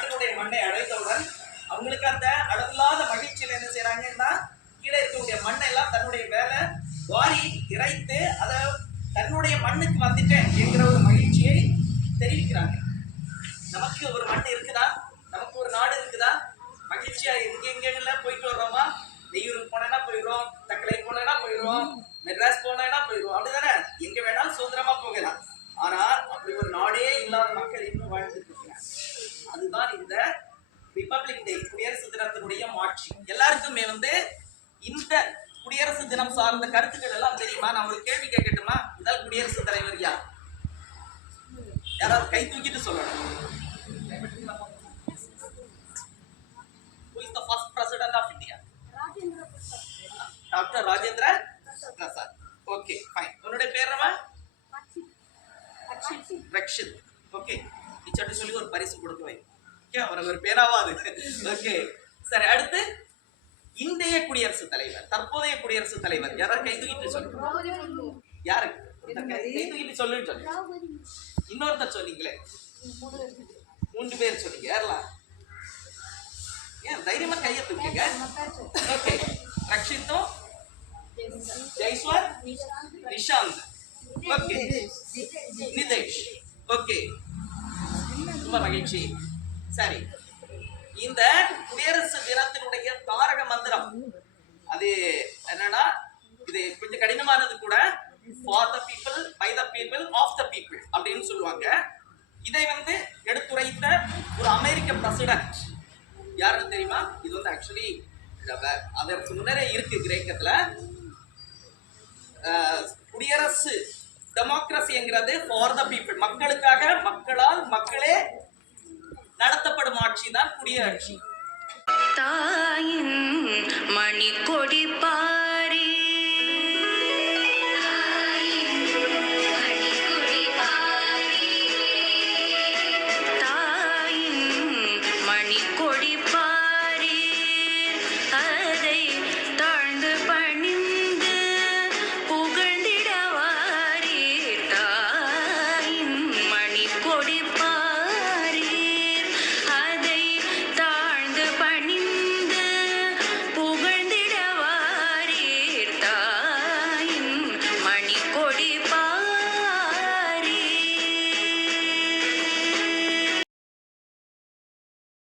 நாட்டினுடைய மண்ணை அடைந்தவுடன் அவங்களுக்கு அந்த அளவில்லாத மகிழ்ச்சியில என்ன செய்யறாங்கன்னா கீழே இருக்கக்கூடிய மண்ணை எல்லாம் தன்னுடைய வேலை வாரி இறைத்து அதை தன்னுடைய மண்ணுக்கு வந்துட்டேன் என்கிற ஒரு மகிழ்ச்சியை தெரிவிக்கிறாங்க. நமக்கு ஒரு மண் இருக்குதா, நமக்கு ஒரு நாடு இருக்குதா, மகிழ்ச்சியா எங்கெங்கல போயிட்டு வர்றோமா? நெய்யூருக்கு போனேன்னா போயிடுறோம், தக்கலை போனேன்னா போயிடுவோம், மெட்ராஸ் போனேன்னா போயிடுவோம், அப்படிதானே? எங்க வேணாலும் சுதந்திரமா போகலாம். ஆனால் அப்படி ஒரு நாடே இல்லாத மக்கள் இன்னும் வாழ்ந்துட்டு இருக்காங்க. அதுதான் இந்த ரிபப்ளிக் டே, குடியரசு தினத்தினுடைய மாட்சி. எல்லாருக்குமே இந்த குடியரசு தினம் சார்ந்த கருத்துக்கள் எல்லாம் தெரியுமா? நான் ஒரு கேள்வி கேட்கட்டுமா? முதல் குடியரசுத் தலைவர் யார்? யாராவது கை தூக்கிட்டு சொல்லணும். Who is the first president of India? Doctor Rajendra Prasad. Okay, fine. உன்னுடைய பேர் என்ன? ரக்ஷித். ஓகே, இச்சட்டி சொல்லி ஒரு பரிசு கொடுக்குவேன். ஓகே, அவருக்கு ஒரு பேராவாது. ஓகே, சரி. அடுத்து இந்திய குடியரசுத் தலைவர், தற்போதைய குடியரசுத் தலைவர் யாராவது கை தூக்கிட்டு சொல்லுங்க. யாரு கை தூக்கிட்டு சொல்லுன்னு சொல்லு. இன்னொருத்தர் சொன்னீங்களே, 3 பேர் சொன்னீங்க. யாரெல்லாம்? ஏன் தைரியமா கையை தூக்குங்க. ஓகே, ரக்ஷித்தும் ஜெய்ஸ்வால், நிஷாந்த், ஓகே, நிதேஷ். ஓகே, ரொம்ப மகிழ்ச்சி. சரி, இந்த குடியரசு தினத்தினுடைய தாரக மந்திரம் அது என்னன்னா, இது கொஞ்சம் கடினமானது கூட. For the people, by the people, of the people அப்படின்னு சொல்லுவாங்க. இதை எடுத்துரைத்த ஒரு அமெரிக்க பிரசிடென்ட் யாருன்னு தெரியுமா? இது ஆக்சுவலி அதற்கு முன்னரே இருக்கு கிரேக்கத்துல. குடியரசு டெமோக்ரஸிங்கிறது ஃபார் த பீப்புள், மக்களுக்காக, மக்களால், மக்களே நடத்தப்படும் ஆட்சி தான் குடியரசு. தாயின் மணி கொடி